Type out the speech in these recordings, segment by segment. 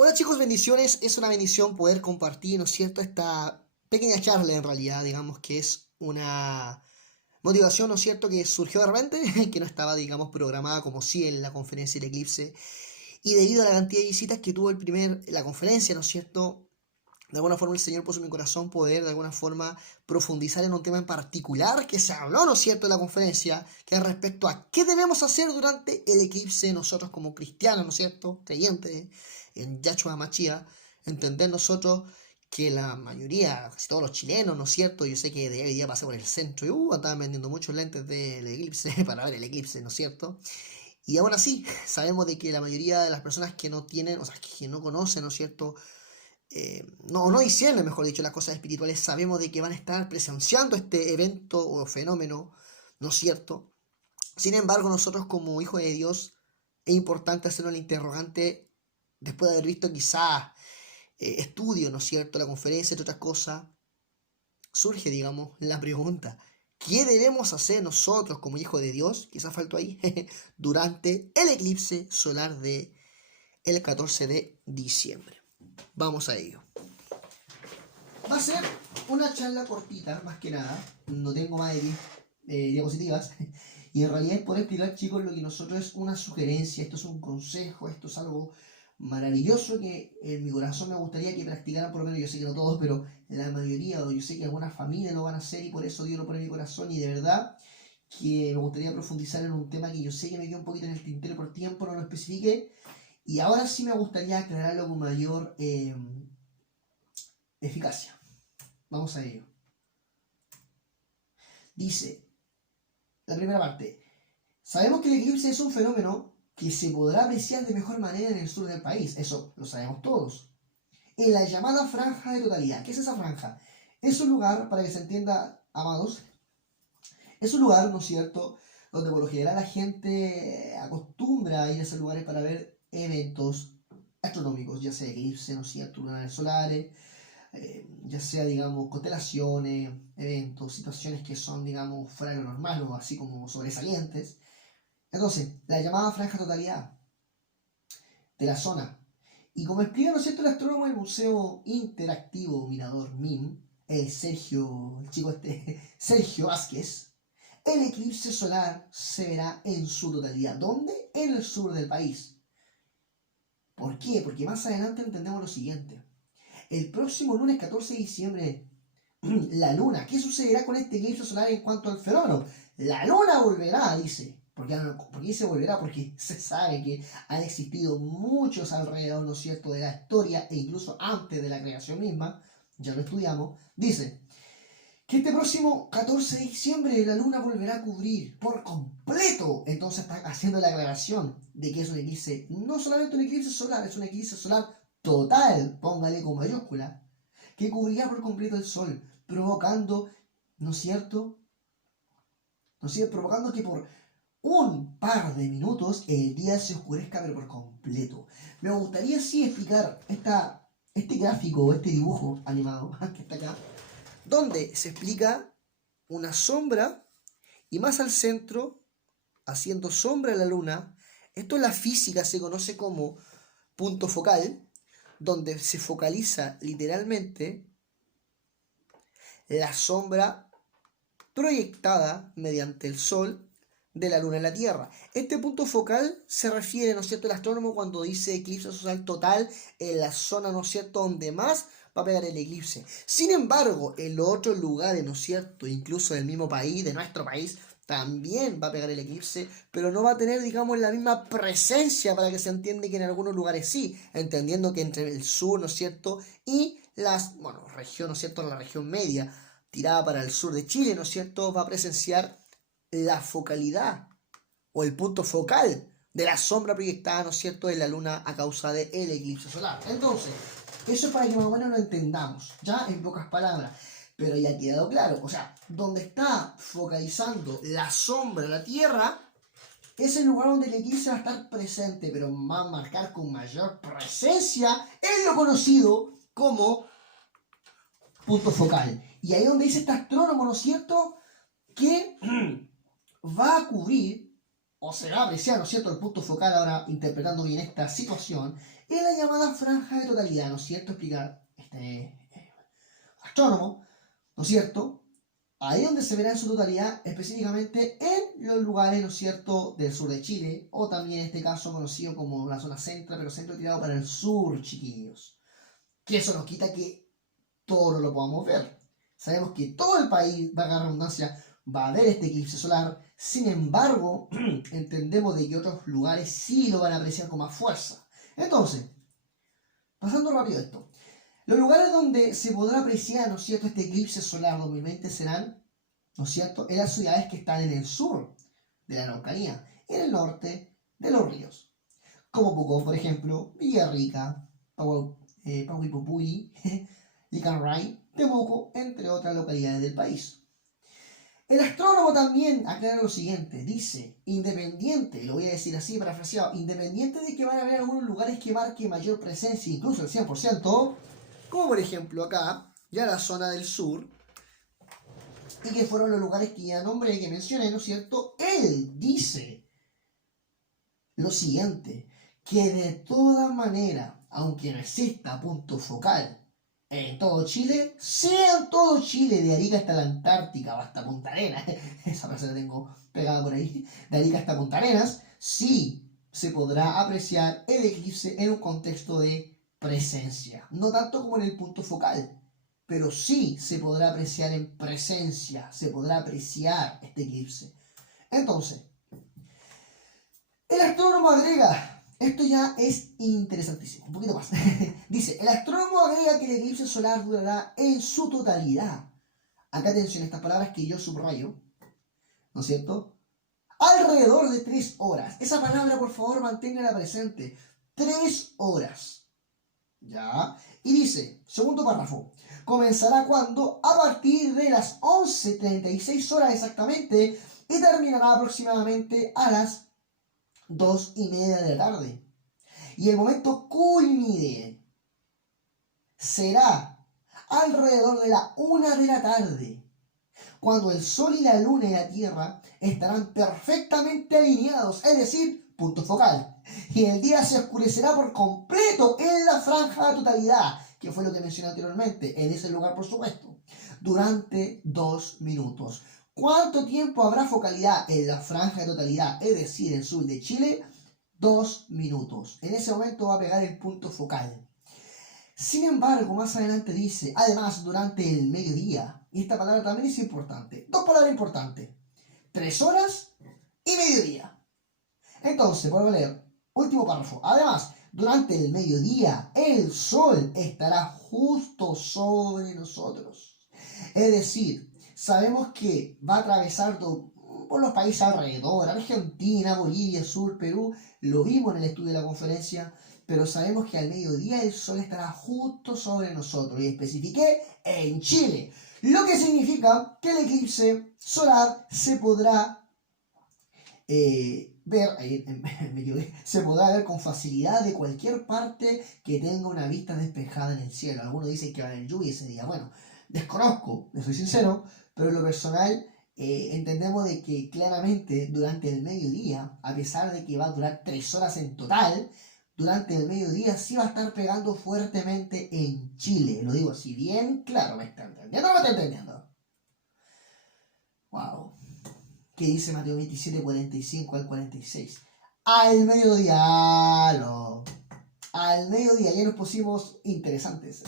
Hola chicos, bendiciones. Es una bendición poder compartir, ¿no es cierto?, esta pequeña charla en realidad, digamos que es una motivación, ¿no es cierto?, que surgió de repente, que no estaba, digamos, programada como si en la conferencia del Eclipse. Y debido a la cantidad de visitas que tuvo la conferencia, ¿no es cierto?, de alguna forma el Señor puso en mi corazón poder de alguna forma profundizar en un tema en particular que se habló, ¿no es cierto?, en la conferencia, que es respecto a qué debemos hacer durante el eclipse nosotros como cristianos, ¿no es cierto?, creyentes en Yahshua Mashiach, entender nosotros que la mayoría, casi todos los chilenos, ¿no es cierto?, yo sé que de hoy día pasé por el centro y andaban vendiendo muchos lentes del eclipse para ver el eclipse, ¿no es cierto? Y aún así, sabemos de que la mayoría de las personas que no tienen, o sea, que no conocen, ¿no es cierto?, no disciernen, mejor dicho, las cosas espirituales, sabemos de que van a estar presenciando este evento o fenómeno, ¿no es cierto? Sin embargo, nosotros como hijos de Dios, es importante hacernos el interrogante después de haber visto quizás estudios, ¿no es cierto?, la conferencia, entre otras cosas, surge, digamos, la pregunta, ¿qué debemos hacer nosotros como hijos de Dios? Quizás faltó ahí, durante el eclipse solar de el 14 de diciembre. Vamos a ello. Va a ser una charla cortita, más que nada. No tengo más de 10 diapositivas. Y en realidad es poder explicar, chicos, lo que nosotros es una sugerencia, esto es un consejo, esto es algo maravilloso que en mi corazón me gustaría que practicaran, por lo menos yo sé que no todos, pero la mayoría, o yo sé que algunas familias lo van a hacer y por eso Dios lo pone en mi corazón y de verdad que me gustaría profundizar en un tema que yo sé que me quedó un poquito en el tintero por tiempo, no lo especifique, y ahora sí me gustaría aclararlo con mayor eficacia. Vamos a ello. Dice, la primera parte, sabemos que el eclipse es un fenómeno que se podrá apreciar de mejor manera en el sur del país, eso lo sabemos todos. En la llamada franja de totalidad, ¿qué es esa franja? Es un lugar, para que se entienda, amados, es un lugar, ¿no es cierto?, donde por lo general la gente acostumbra a ir a esos lugares para ver eventos astronómicos, ya sea eclipse, ¿no es cierto?, lunares solares, ya sea, digamos, constelaciones, eventos, situaciones que son, digamos, fuera de lo normal o así como sobresalientes. Entonces, la llamada franja totalidad de la zona. Y como explica, ¿no es cierto?, el astrónomo del Museo Interactivo Mirador MIM, Sergio, el chico este, Sergio Vázquez, el eclipse solar se verá en su totalidad. ¿Dónde? En el sur del país. ¿Por qué? Porque más adelante entendemos lo siguiente. El próximo lunes 14 de diciembre, la luna, ¿qué sucederá con este eclipse solar en cuanto al fenómeno? La luna volverá, dice. ¿Por qué se volverá? Porque se sabe que han existido muchos alrededor, ¿no es cierto?, de la historia e incluso antes de la creación misma, ya lo estudiamos. Dice que este próximo 14 de diciembre la luna volverá a cubrir por completo. Entonces está haciendo la aclaración de que es un eclipse, no solamente un eclipse solar, es un eclipse solar total, póngale con mayúscula, que cubrirá por completo el sol, provocando, ¿no es cierto? ¿No es cierto? Provocando que por un par de minutos el día se oscurezca pero por completo. Me gustaría así explicar este gráfico, este dibujo animado que está acá, donde se explica una sombra y más al centro, haciendo sombra a la luna. Esto en la física se conoce como punto focal, donde se focaliza literalmente la sombra proyectada mediante el Sol de la Luna en la Tierra. Este punto focal se refiere, ¿no es cierto?, el astrónomo cuando dice eclipse solar total en la zona, ¿no es cierto?, donde más va a pegar el eclipse. Sin embargo, en los otros lugares, ¿no es cierto?, incluso del mismo país, de nuestro país, también va a pegar el eclipse, pero no va a tener, digamos, la misma presencia para que se entienda que en algunos lugares sí, entendiendo que entre el sur, ¿no es cierto?, y región, ¿no es cierto?, la región media, tirada para el sur de Chile, ¿no es cierto?, va a presenciar la focalidad o el punto focal de la sombra proyectada, ¿no es cierto?, de la luna a causa del eclipse solar. Entonces, eso es para que más o menos lo entendamos, ya en pocas palabras, pero ya ha quedado claro. O sea, donde está focalizando la sombra de la Tierra es el lugar donde el eclipse va a estar presente, pero va a marcar con mayor presencia en lo conocido como punto focal. Y ahí donde dice este astrónomo, ¿no es cierto?, que va a cubrir, o se va a apreciar, ¿no es cierto?, el punto focal, ahora interpretando bien esta situación, en la llamada franja de totalidad, ¿no es cierto? Explica este astrónomo, ¿no es cierto? Ahí donde se verá en su totalidad, específicamente en los lugares, ¿no es cierto?, del sur de Chile, o también en este caso conocido como la zona central, pero siempre tirado para el sur, chiquillos. Que eso nos quita que todo no lo podamos ver. Sabemos que todo el país, valga la redundancia, va a ver este eclipse solar. Sin embargo, entendemos de que otros lugares sí lo van a apreciar con más fuerza. Entonces, pasando rápido esto. Los lugares donde se podrá apreciar, ¿no es cierto?, este eclipse solar 2020 serán, ¿no es cierto?, en las ciudades que están en el sur de la Araucanía, en el norte de los ríos. Como Pucón, por ejemplo, Villarrica, Pauipupuy, Licanray, Temuco, entre otras localidades del país. El astrónomo también aclara lo siguiente, dice, independiente, lo voy a decir así parafraseado, independiente de que van a haber algunos lugares que marque mayor presencia, incluso el 100%, como por ejemplo acá, ya la zona del sur, y que fueron los lugares que ya nombré, que mencioné, ¿no es cierto? Él dice lo siguiente, que de toda manera, aunque no exista punto focal en todo Chile, sea en todo Chile, de Arica hasta la Antártica o hasta Punta Arenas, esa frase la tengo pegada por ahí, de Arica hasta Punta Arenas, sí se podrá apreciar el eclipse en un contexto de presencia, no tanto como en el punto focal, pero sí se podrá apreciar en presencia, se podrá apreciar este eclipse. Entonces, el astrónomo agrega, esto ya es interesantísimo, un poquito más. Dice, el astrónomo agrega que el eclipse solar durará en su totalidad. Acá atención a estas palabras que yo subrayo, ¿no es cierto? Alrededor de 3 horas. Esa palabra, por favor, manténgala presente. 3 horas. ¿Ya? Y dice, segundo párrafo, comenzará cuando, a partir de las 11:36 horas exactamente, y terminará aproximadamente a las 2:30 de la tarde. Y el momento culmine será alrededor de la 1 de la tarde, cuando el Sol y la Luna y la Tierra estarán perfectamente alineados, es decir, punto focal. Y el día se oscurecerá por completo en la franja de totalidad, que fue lo que mencioné anteriormente, en ese lugar por supuesto, durante 2 minutos. ¿Cuánto tiempo habrá focalidad en la franja de totalidad, es decir, en el sur de Chile? 2 minutos. En ese momento va a pegar el punto focal. Sin embargo, más adelante dice, además, durante el mediodía, y esta palabra también es importante, 2 palabras importantes, 3 horas y mediodía. Entonces, vuelvo a leer, último párrafo, además, durante el mediodía, el sol estará justo sobre nosotros. Es decir, sabemos que va a atravesar por los países alrededor, Argentina, Bolivia, Sur, Perú, lo vimos en el estudio de la conferencia, pero sabemos que al mediodía el sol estará justo sobre nosotros, y especifiqué en Chile, lo que significa que el eclipse solar se podrá se podrá ver con facilidad de cualquier parte que tenga una vista despejada en el cielo. Algunos dicen que va a haber lluvia ese día. Bueno, desconozco, les soy sincero, pero en lo personal entendemos de que claramente durante el mediodía, a pesar de que va a durar 3 horas en total, durante el mediodía sí va a estar pegando fuertemente en Chile. Lo digo así bien claro, ¿me está entendiendo o no me está entendiendo? Wow. ¿Qué dice Mateo 27, 45 al 46? Al mediodía, al mediodía, ya nos pusimos interesantes.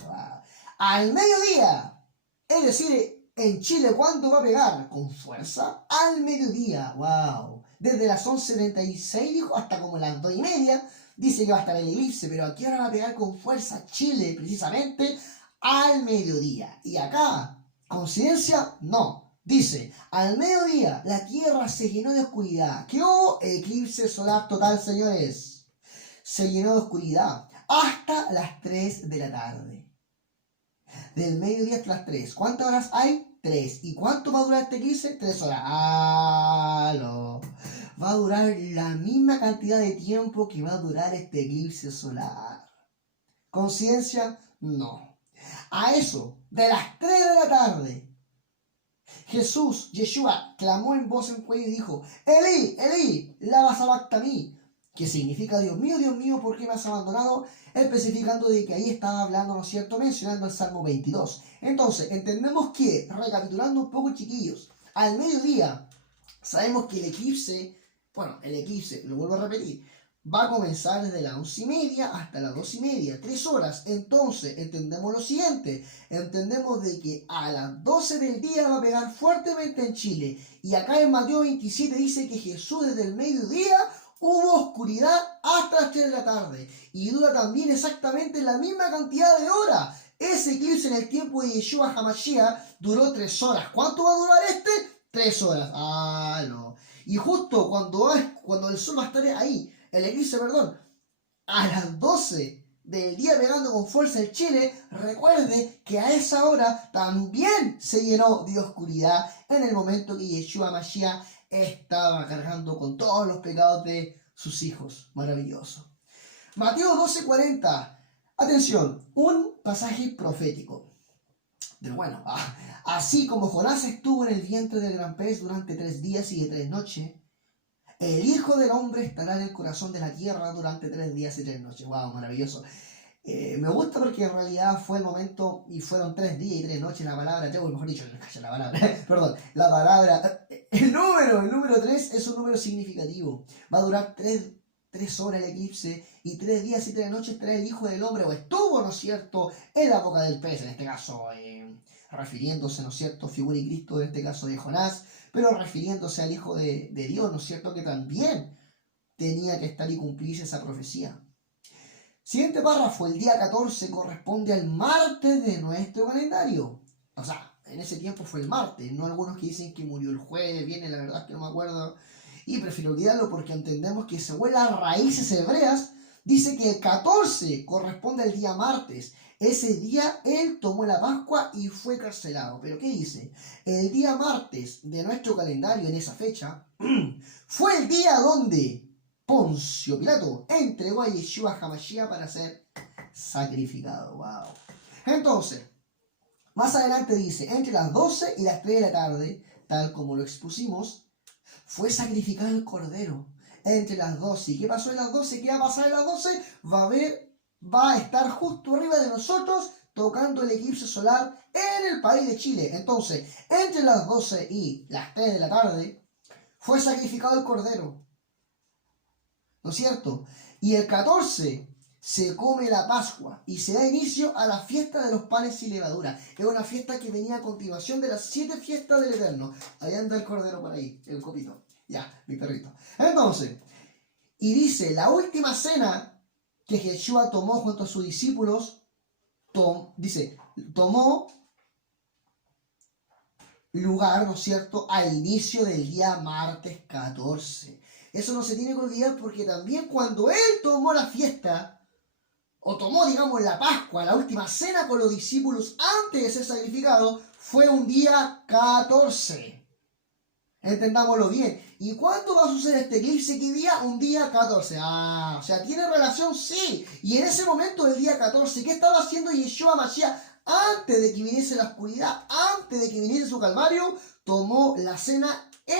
Al mediodía, es decir, en Chile, ¿cuándo va a pegar? Con fuerza, al mediodía, wow. Desde las 11:36 dijo hasta como las 2:30, dice que va a estar el eclipse, pero ¿a qué hora va a pegar con fuerza Chile? Precisamente al mediodía. Y acá, ¿coincidencia? No. Dice, al mediodía la Tierra se llenó de oscuridad. ¿Qué hubo? Eclipse solar total, señores. Se llenó de oscuridad hasta las 3 de la tarde. Del mediodía hasta las 3. ¿Cuántas horas hay? 3. ¿Y cuánto va a durar este eclipse? 3 horas. Va a durar la misma cantidad de tiempo que va a durar este eclipse solar. ¿Conciencia? No. A eso, de las 3 de la tarde, Jesús, Yeshua, clamó en voz en cuello y dijo, Elí, Elí, lama sabactani, que significa Dios mío, ¿por qué me has abandonado? Especificando de que ahí estaba hablando, ¿no es cierto?, mencionando el Salmo 22. Entonces, entendemos que, recapitulando un poco, chiquillos, al mediodía, sabemos que el eclipse, lo vuelvo a repetir, va a comenzar desde las 11:30 hasta las 2:30, 3 horas. Entonces, entendemos lo siguiente, entendemos de que a las 12 del día va a pegar fuertemente en Chile. Y acá en Mateo 27 dice que Jesús desde el mediodía hubo oscuridad hasta las 3 de la tarde. Y dura también exactamente la misma cantidad de horas. Ese eclipse en el tiempo de Yeshua HaMashiach duró 3 horas. ¿Cuánto va a durar este? 3 horas. Ah, no. Y justo cuando el sol va a estar ahí, el eclipse, perdón, a las 12 del día pegando con fuerza el Chile, recuerde que a esa hora también se llenó de oscuridad en el momento que Yeshua Mashiach estaba cargando con todos los pecados de sus hijos. Maravilloso. Mateo 12:40. Atención, un pasaje profético. Pero bueno, así como Jonás estuvo en el vientre del gran pez durante 3 días y 3 noches, el Hijo del Hombre estará en el corazón de la tierra durante 3 días y 3 noches. ¡Wow! Maravilloso. Me gusta porque en realidad fue el momento y fueron 3 días y 3 noches la palabra, mejor dicho, la palabra, perdón, la palabra, el número 3 es un número significativo. Va a durar 3 horas el eclipse y 3 días y 3 noches estará el Hijo del Hombre, o estuvo, ¿no es cierto?, en la boca del pez, en este caso, refiriéndose, ¿no es cierto?, figura y Cristo, en este caso de Jonás, pero refiriéndose al Hijo de Dios, ¿no es cierto?, que también tenía que estar y cumplirse esa profecía. Siguiente párrafo, el día 14 corresponde al martes de nuestro calendario. O sea, en ese tiempo fue el martes, no algunos que dicen que murió el jueves, viene, la verdad es que no me acuerdo. Y prefiero olvidarlo porque entendemos que según las raíces hebreas, dice que el 14 corresponde al día martes. Ese día él tomó la Pascua y fue carcelado. ¿Pero qué dice? El día martes de nuestro calendario, en esa fecha, fue el día donde Poncio Pilato entregó a Yeshua HaMashiach para ser sacrificado. ¡Wow! Entonces, más adelante dice, entre las 12 y las 3 de la tarde, tal como lo expusimos, fue sacrificado el cordero. Entre las 12. ¿Y qué pasó en las 12? ¿Qué va a pasar en las 12? Va a estar justo arriba de nosotros tocando el eclipse solar en el país de Chile. Entonces, entre las 12 y las 3 de la tarde, fue sacrificado el cordero. ¿No es cierto? Y el 14 se come la Pascua y se da inicio a la fiesta de los panes y levadura. Es una fiesta que venía a continuación de las 7 fiestas del Eterno. Ahí anda el cordero por ahí, el copito. Ya, mi perrito. Entonces, y dice, la última cena que Yeshua tomó junto a sus discípulos, tomó lugar, ¿no es cierto?, al inicio del día martes 14. Eso no se tiene que olvidar porque también cuando él tomó la fiesta, o tomó, digamos, la Pascua, la última cena con los discípulos antes de ser sacrificado, fue un día 14. Entendámoslo bien. ¿Y cuándo va a suceder este eclipse? ¿Qué día? Un día 14. O sea, ¿tiene relación? Sí. Y en ese momento del día 14, ¿qué estaba haciendo Yeshua Mashiach? Antes de que viniese la oscuridad, antes de que viniese su calvario, tomó la cena en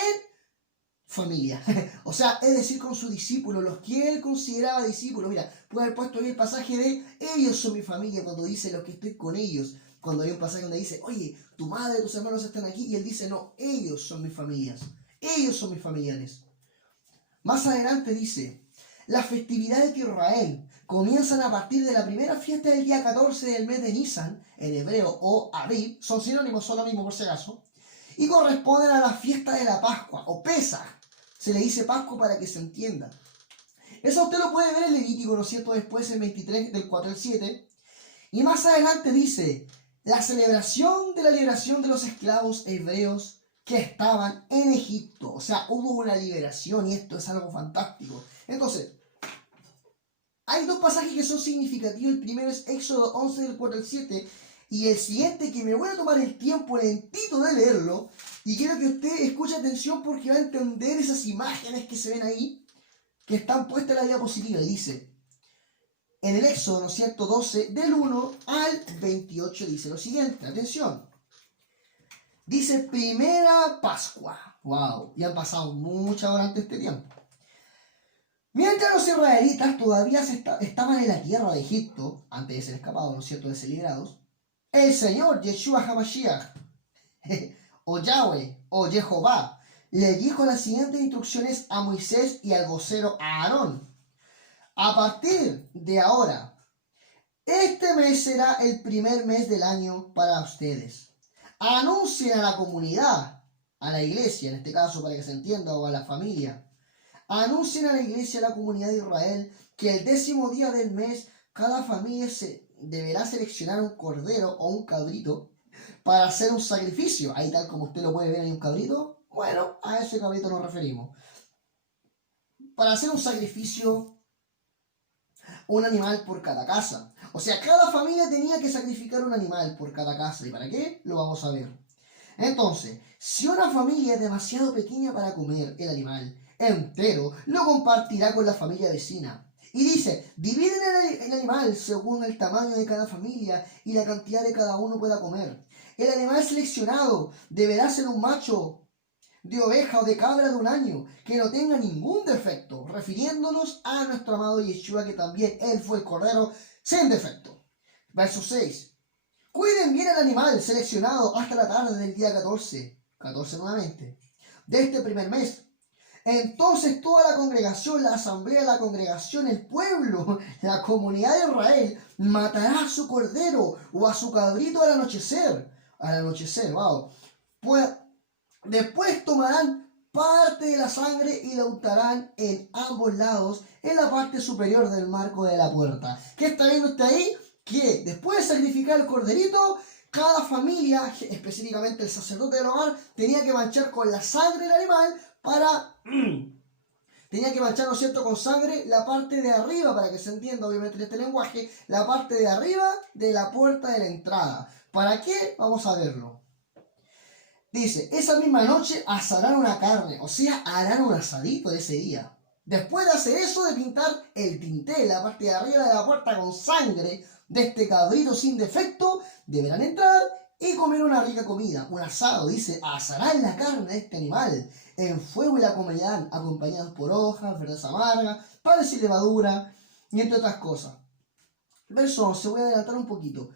familia. O sea, es decir, con sus discípulos, los que él consideraba discípulos. Mira, puede haber puesto ahí el pasaje de ellos son mi familia, cuando dice los que estoy con ellos. Cuando hay un pasaje donde dice, oye, tu madre, tus hermanos están aquí, y él dice, no, ellos son mis familias, ellos son mis familiares. Más adelante dice, las festividades de Israel comienzan a partir de la primera fiesta del día 14 del mes de Nisan, en hebreo, o Aviv, son sinónimos, son lo mismo por si acaso, y corresponden a la fiesta de la Pascua, o Pesaj. Se le dice Pascua para que se entienda. Eso usted lo puede ver en Levítico, ¿no es cierto? Después en 23, del 4 al 7. Y más adelante dice, la celebración de la liberación de los esclavos hebreos que estaban en Egipto. O sea, hubo una liberación y esto es algo fantástico. Entonces, hay 2 pasajes que son significativos. El primero es Éxodo 11 del 4 al 7. Y el siguiente, que me voy a tomar el tiempo lentito de leerlo, y quiero que usted escuche atención porque va a entender esas imágenes que se ven ahí, que están puestas en la diapositiva. Y dice, en el Éxodo, ¿no es cierto?, 12, del 1 al 28, dice lo siguiente, atención. Dice, primera Pascua. ¡Wow! Y han pasado muchas horas antes de este tiempo. Mientras los israelitas todavía estaban en la tierra de Egipto, antes de ser escapados, ¿no es cierto?, de ser liberados, el Señor, Yeshua HaMashiach, o Yahweh, o Jehová, le dijo las siguientes instrucciones a Moisés y al vocero Aarón. A partir de ahora, este mes será el primer mes del año para ustedes. Anuncien a la comunidad, a la iglesia, en este caso para que se entienda, o a la familia. Anuncien a la iglesia, a la comunidad de Israel, que el 10º día del mes, cada familia deberá seleccionar un cordero o un cabrito para hacer un sacrificio. Ahí tal como usted lo puede ver, hay un cabrito. Bueno, a ese cabrito nos referimos. Para hacer un sacrificio, un animal por cada casa. O sea, cada familia tenía que sacrificar un animal por cada casa. ¿Y para qué? Lo vamos a ver. Entonces, si una familia es demasiado pequeña para comer el animal entero, lo compartirá con la familia vecina. Y dice, dividen el animal según el tamaño de cada familia y la cantidad de cada uno pueda comer. El animal seleccionado deberá ser un macho de oveja o de cabra de un año, que no tenga ningún defecto, refiriéndonos a nuestro amado Yeshua, que también él fue el cordero sin defecto. Verso 6. Cuiden bien el animal seleccionado hasta la tarde del día 14 nuevamente, de este primer mes. Entonces toda la congregación, la asamblea, la congregación, el pueblo, la comunidad de Israel, matará a su cordero o a su cabrito al anochecer. Al anochecer, wow. Pues después tomarán parte de la sangre y la untarán en ambos lados, en la parte superior del marco de la puerta. ¿Qué está viendo usted ahí? Que después de sacrificar el corderito, cada familia, específicamente el sacerdote del hogar, tenía que manchar con la sangre del animal tenía que manchar, ¿no es cierto?, con sangre la parte de arriba, para que se entienda obviamente en este lenguaje, la parte de arriba de la puerta de la entrada. ¿Para qué? Vamos a verlo. Dice, esa misma noche asarán una carne, o sea, harán un asadito de ese día. Después de hacer eso, de pintar el dintel, la parte de arriba de la puerta con sangre de este cabrito sin defecto, deberán entrar y comer una rica comida, un asado. Dice, asarán la carne de este animal en fuego y la comerán, acompañados por hojas, verduras amargas, panes y levadura, y entre otras cosas. Verso 11, voy a adelantar un poquito.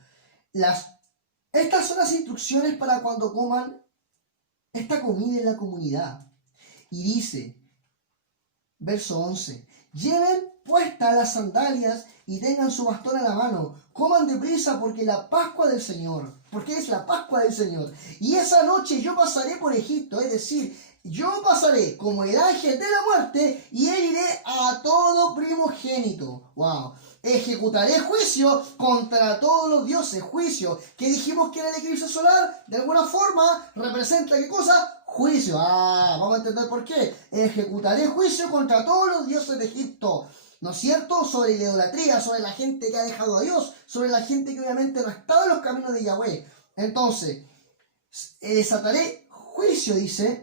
Estas son las instrucciones para cuando coman esta comida en la comunidad. Y dice, verso 11, lleven puestas las sandalias y tengan su bastón a la mano. Coman deprisa porque la Pascua del Señor, porque es la Pascua del Señor. Y esa noche yo pasaré por Egipto, es decir, yo pasaré como el ángel de la muerte y heriré a todo primogénito. Wow. Ejecutaré juicio contra todos los dioses. Juicio, que dijimos que era el eclipse solar, de alguna forma representa ¿qué cosa? Juicio. Vamos a entender por qué. Ejecutaré juicio contra todos los dioses de Egipto. ¿No es cierto? Sobre la idolatría, sobre la gente que ha dejado a Dios, sobre la gente que obviamente no ha estado en los caminos de Yahweh. Entonces, desataré juicio, dice,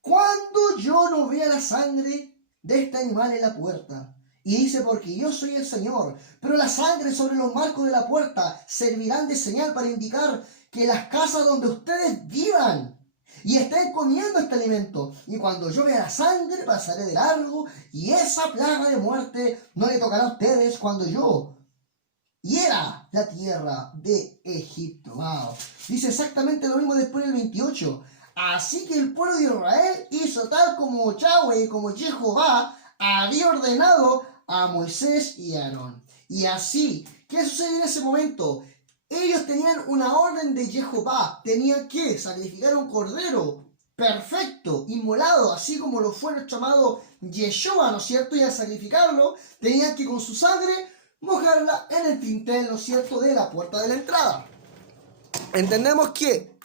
cuando yo no vea la sangre de este animal en la puerta. Y dice, porque yo soy el Señor, pero la sangre sobre los marcos de la puerta servirán de señal para indicar que las casas donde ustedes vivan y estén comiendo este alimento. Y cuando yo vea la sangre, pasaré de largo, y esa plaga de muerte no le tocará a ustedes cuando yo hiera la tierra de Egipto. Wow. Dice exactamente lo mismo después del 28. Así que el pueblo de Israel hizo tal como Yahweh, como Jehová, había ordenado a Moisés y a Aarón. Y así, ¿qué sucedió en ese momento? Ellos tenían una orden de Jehová, tenían que sacrificar un cordero perfecto, inmolado, así como lo fue nuestro amado Yeshua, ¿no es cierto? Y al sacrificarlo, tenían que con su sangre mojarla en el dintel, ¿no es cierto?, de la puerta de la entrada. Entendemos que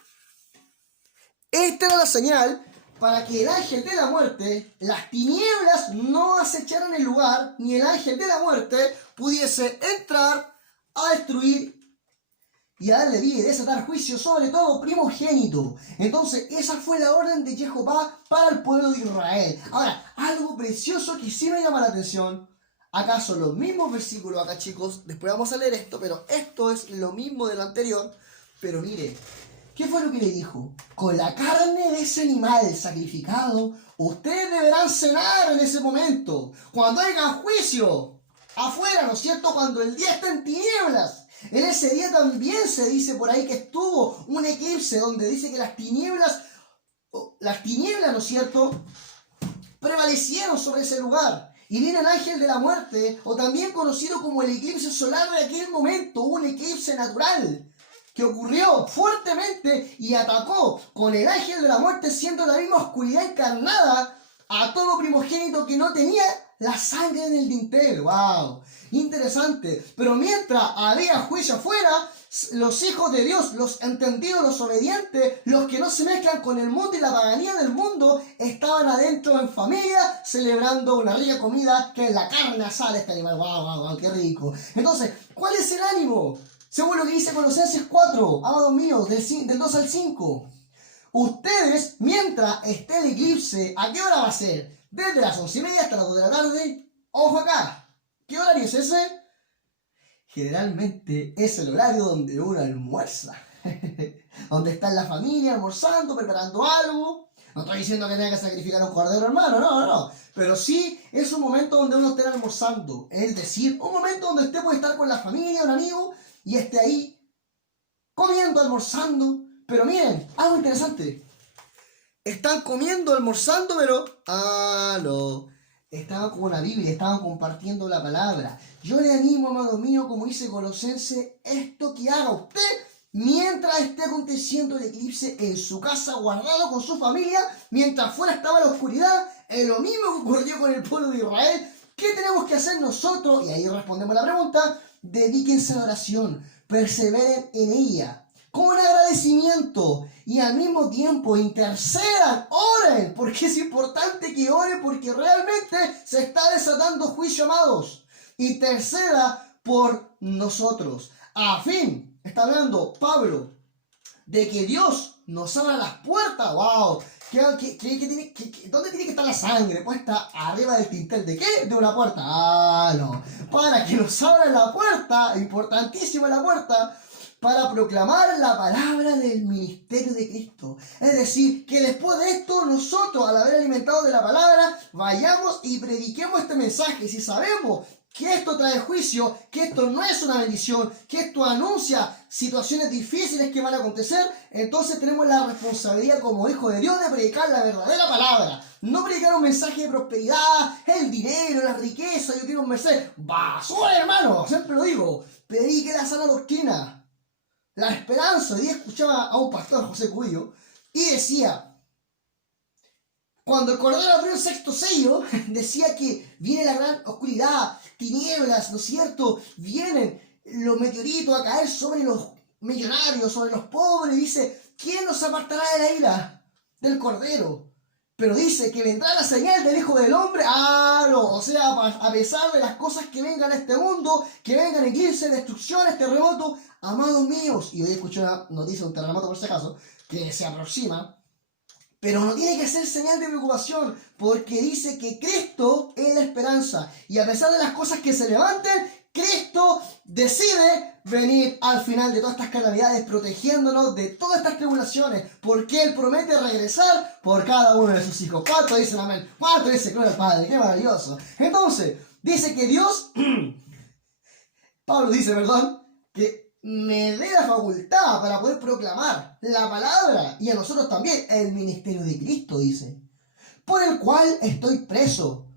esta era la señal para que el ángel de la muerte, las tinieblas no acecharan el lugar, ni el ángel de la muerte pudiese entrar a destruir y a darle vida y desatar juicio sobre todo primogénito. Entonces esa fue la orden de Jehová para el pueblo de Israel. Ahora, algo precioso que sí me llama la atención. Acá son los mismos versículos acá, chicos. Después vamos a leer esto, pero esto es lo mismo de lo anterior. Pero mire, ¿Qué fue lo que le dijo? Con la carne de ese animal sacrificado, ustedes deberán cenar en ese momento, cuando haya juicio, afuera, ¿no es cierto? Cuando el día está en tinieblas. En ese día también se dice por ahí que estuvo un eclipse donde dice que las tinieblas, ¿no es cierto?, prevalecieron sobre ese lugar. Y viene el ángel de la muerte, o también conocido como el eclipse solar de aquel momento, un eclipse natural que ocurrió fuertemente y atacó con el ángel de la muerte, siendo la misma oscuridad encarnada a todo primogénito que no tenía la sangre en el dintel. ¡Wow! Interesante. Pero mientras había juicio afuera, los hijos de Dios, los entendidos, los obedientes, los que no se mezclan con el mundo y la paganía del mundo, estaban adentro en familia celebrando una rica comida que es la carne asada de este animal. ¡Wow, wow, wow! ¡Qué rico! Entonces, ¿cuál es el ánimo? Según lo que dice Colosenses 4, amados míos, del 2 al 5. Ustedes, mientras esté el eclipse, ¿a qué hora va a ser? Desde las 11:30 hasta las 2 de la tarde. Ojo acá. ¿Qué horario es ese? Generalmente es el horario donde uno almuerza. Donde está la familia almorzando, preparando algo. No estoy diciendo que tenga que sacrificar un cordero, hermano, no. Pero sí es un momento donde uno esté almorzando. Es decir, un momento donde usted puede estar con la familia, un amigo, y esté ahí comiendo, almorzando. Pero miren, algo interesante. Están comiendo, almorzando, pero no. Estaban con una Biblia, estaban compartiendo la palabra. Yo le animo, amado mío, como dice Colosense, esto que haga usted mientras esté aconteciendo el eclipse en su casa, guardado con su familia, mientras fuera estaba la oscuridad. Es lo mismo que ocurrió con el pueblo de Israel. ¿Qué tenemos que hacer nosotros? Y ahí respondemos la pregunta. Dedíquense a la oración, perseveren en ella, con agradecimiento, y al mismo tiempo intercedan, oren, porque es importante que oren, porque realmente se está desatando juicio, amados. Interceda por nosotros, a fin, está hablando Pablo, de que Dios nos abra las puertas. ¡Wow! ¿Dónde tiene que estar la sangre? Puesta arriba del tintel. ¿De qué? De una puerta. No. Para que nos abra la puerta, importantísima la puerta, para proclamar la palabra del ministerio de Cristo. Es decir, que después de esto nosotros, al haber alimentado de la palabra, vayamos y prediquemos este mensaje. Si sabemos que esto trae juicio, que esto no es una bendición, que esto anuncia situaciones difíciles que van a acontecer, entonces tenemos la responsabilidad como hijos de Dios de predicar la verdadera palabra. No predicar un mensaje de prosperidad, el dinero, la riqueza, yo quiero un Mercedes. ¡Basura, hermano! Siempre lo digo. Predique la sana doctrina, la esperanza. Hoy día escuchaba a un pastor, José Cubillo, y decía, cuando el Cordero abrió el sexto sello, decía que viene la gran oscuridad, tinieblas, ¿no es cierto? Vienen los meteoritos a caer sobre los millonarios, sobre los pobres. Dice, ¿quién nos apartará de la ira del Cordero? Pero dice que vendrá la señal del Hijo del Hombre. No. O sea, a pesar de las cosas que vengan a este mundo, que vengan eclipses, destrucciones, terremotos, amados míos, y hoy escuché una noticia de un terremoto por si acaso, que se aproxima, pero no tiene que ser señal de preocupación, porque dice que Cristo es la esperanza. Y a pesar de las cosas que se levanten, Cristo decide venir al final de todas estas calamidades, protegiéndonos de todas estas tribulaciones, porque Él promete regresar por cada uno de sus hijos. ¿Cuánto dicen amén? ¿Cuánto dice gloria al Padre? ¡Qué maravilloso! Entonces, dice que Dios, Pablo dice, que me dé la facultad para poder proclamar la palabra, y a nosotros también el ministerio de Cristo, dice, por el cual estoy preso,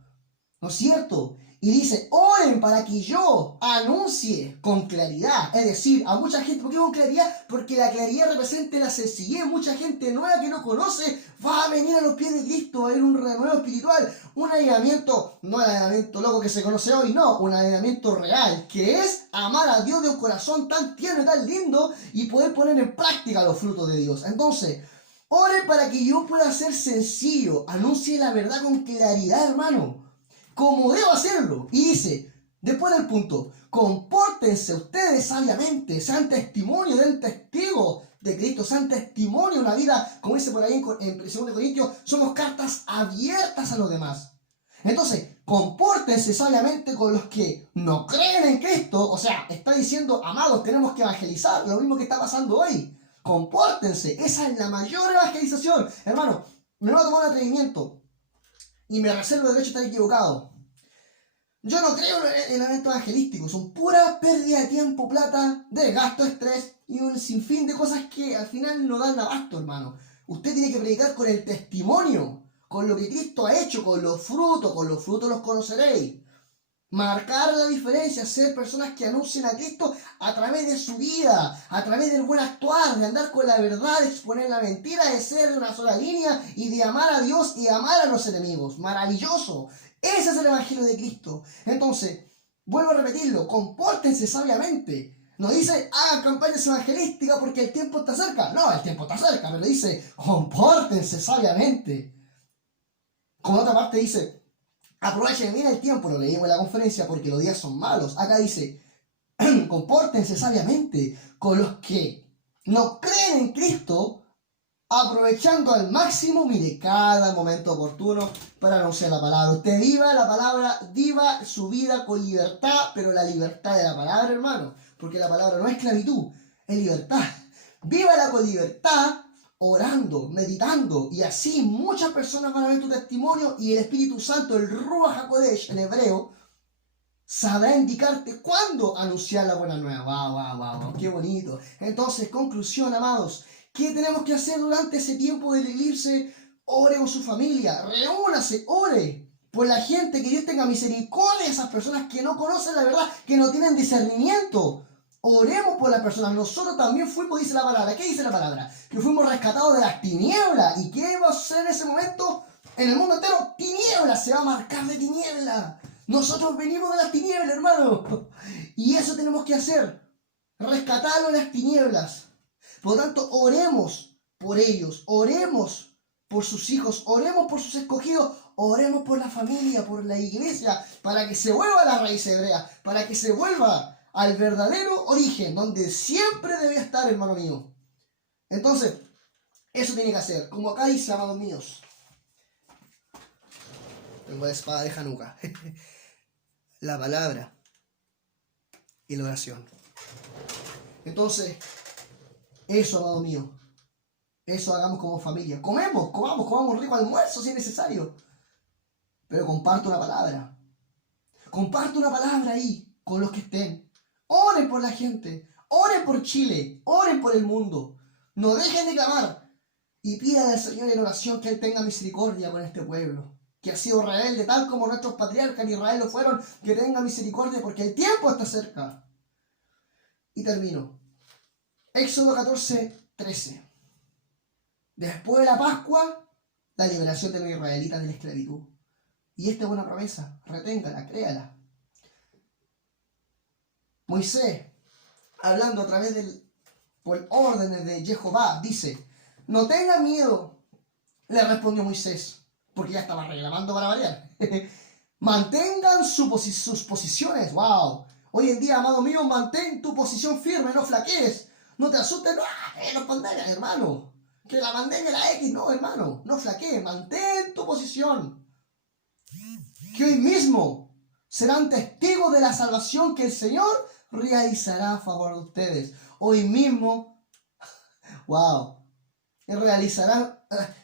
¿no es cierto? Y dice, oren para que yo anuncie con claridad. Es decir, a mucha gente, ¿por qué con claridad? Porque la claridad representa la sencillez. Mucha gente nueva que no conoce va a venir a los pies de Cristo, va a haber un renuevo espiritual, un avivamiento, no el avivamiento loco que se conoce hoy, no, un avivamiento real, que es amar a Dios de un corazón tan tierno y tan lindo y poder poner en práctica los frutos de Dios. Entonces, oren para que yo pueda ser sencillo, anuncie la verdad con claridad, hermano, como debo hacerlo. Y dice, después del punto, compórtense ustedes sabiamente, sean testimonio del testigo de Cristo, sean testimonio de una vida, como dice por ahí en 2 Corintios, somos cartas abiertas a los demás. Entonces, compórtense sabiamente con los que no creen en Cristo. O sea, está diciendo, amados, tenemos que evangelizar, lo mismo que está pasando hoy. Compórtense. Esa es la mayor evangelización. Hermano, me voy a tomar un atrevimiento y me reservo el derecho a estar equivocado. Yo no creo en eventos evangelísticos. Son pura pérdida de tiempo, plata, de gasto, estrés y un sinfín de cosas que al final no dan abasto, hermano. Usted tiene que predicar con el testimonio, con lo que Cristo ha hecho, con los frutos los conoceréis. Marcar la diferencia, ser personas que anuncien a Cristo a través de su vida, a través del buen actuar, de andar con la verdad, de exponer la mentira, de ser de una sola línea y de amar a Dios y amar a los enemigos. Maravilloso. Ese es el Evangelio de Cristo. Entonces, vuelvo a repetirlo, compórtense sabiamente. No dice, hagan campañas evangelísticas porque el tiempo está cerca. No, el tiempo está cerca, pero dice, compórtense sabiamente. Como otra parte dice, aprovechen bien el tiempo, lo leímos en la conferencia, porque los días son malos. Acá dice, compórtense sabiamente con los que no creen en Cristo, aprovechando al máximo, mire, cada momento oportuno para anunciar la palabra. Usted viva la palabra, viva su vida con libertad, pero la libertad de la palabra, hermano, porque la palabra no es esclavitud, es libertad. Vívala con libertad, orando, meditando, y así muchas personas van a ver tu testimonio y el Espíritu Santo, el Ruach HaKodesh en hebreo, sabrá indicarte cuándo anunciar la buena nueva. Wow, qué bonito. Entonces, conclusión, amados, ¿qué tenemos que hacer durante ese tiempo del eclipse? Ore con su familia, reúnase, ore por la gente, que Dios tenga misericordia de esas personas que no conocen la verdad, que no tienen discernimiento. Oremos por las personas. Nosotros también fuimos, dice la palabra. ¿Qué dice la palabra? Que fuimos rescatados de las tinieblas. ¿Y qué va a suceder en ese momento? En el mundo entero, tinieblas, se va a marcar de tinieblas. Nosotros venimos de las tinieblas, hermano. Y eso tenemos que hacer. Rescatarlo de las tinieblas. Por lo tanto, oremos por ellos. Oremos por sus hijos. Oremos por sus escogidos. Oremos por la familia, por la iglesia. Para que se vuelva a la raíz hebrea. Para que se vuelva al verdadero origen, donde siempre debe estar, hermano mío. Entonces, eso tiene que hacer. Como acá dice, amados míos. Tengo la espada de Hanukkah. La palabra y la oración. Entonces, eso, amado mío, eso hagamos como familia. Comamos un rico almuerzo si es necesario. Pero comparte una palabra. Comparte una palabra ahí con los que estén. Oren por la gente. Oren por Chile. Oren por el mundo. No dejen de clamar. Y pidan al Señor en oración que Él tenga misericordia con este pueblo, que ha sido rebelde, tal como nuestros patriarcas en Israel lo fueron, que tenga misericordia porque el tiempo está cerca. Y termino. Éxodo 14:13. Después de la Pascua, la liberación de los israelitas de la esclavitud. Y esta es una promesa, reténgala, créala. Moisés, hablando a través por órdenes de Jehová, dice, no tengan miedo, le respondió Moisés, porque ya estaba reclamando para variar. Mantengan sus posiciones. Wow. Hoy en día, amado mío, mantén tu posición firme, no flaquees. No te asustes, no, no pandemia, hermano. Que la pandemia, la X, no, hermano. No flaquees, mantén tu posición. Que hoy mismo serán testigos de la salvación que el Señor realizará a favor de ustedes. Hoy mismo, wow,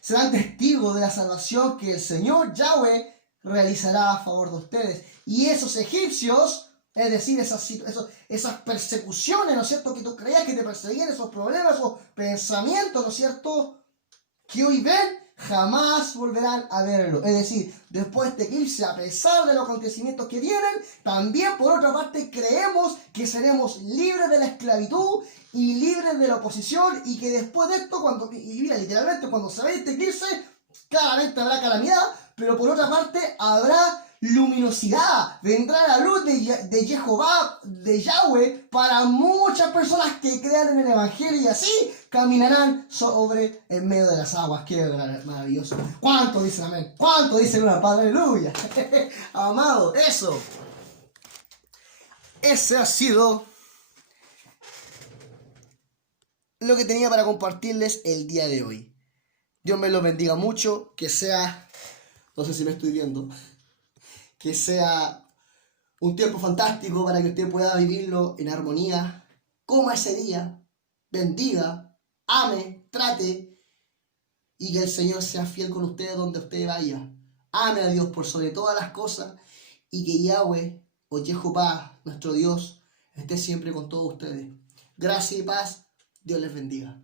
serán testigos de la salvación que el Señor Yahweh realizará a favor de ustedes. Y esos egipcios, es decir, esas persecuciones, ¿no es cierto?, que tú creías que te perseguían, esos problemas, esos pensamientos, ¿no es cierto?, que hoy ven, jamás volverán a verlo. Es decir, después de este eclipse, a pesar de los acontecimientos que vienen, también por otra parte creemos que seremos libres de la esclavitud y libres de la oposición, y que después de esto, mira, literalmente cuando se vea este eclipse, claramente habrá calamidad, pero por otra parte habrá luminosidad, vendrá la luz de Jehová, de Yahweh, para muchas personas que crean en el Evangelio, y así caminarán sobre en medio de las aguas. Qué maravilloso. ¿Cuánto dicen amén? ¿Cuánto dicen una paz? Aleluya. Amado, eso. Ese ha sido lo que tenía para compartirles el día de hoy. Dios me los bendiga mucho, que sea, no sé si me estoy viendo, que sea un tiempo fantástico para que usted pueda vivirlo en armonía. Coma ese día, bendiga, ame, trate y que el Señor sea fiel con ustedes donde usted vaya. Ame a Dios por sobre todas las cosas y que Yahweh o Jehová, nuestro Dios, esté siempre con todos ustedes. Gracia y paz. Dios les bendiga.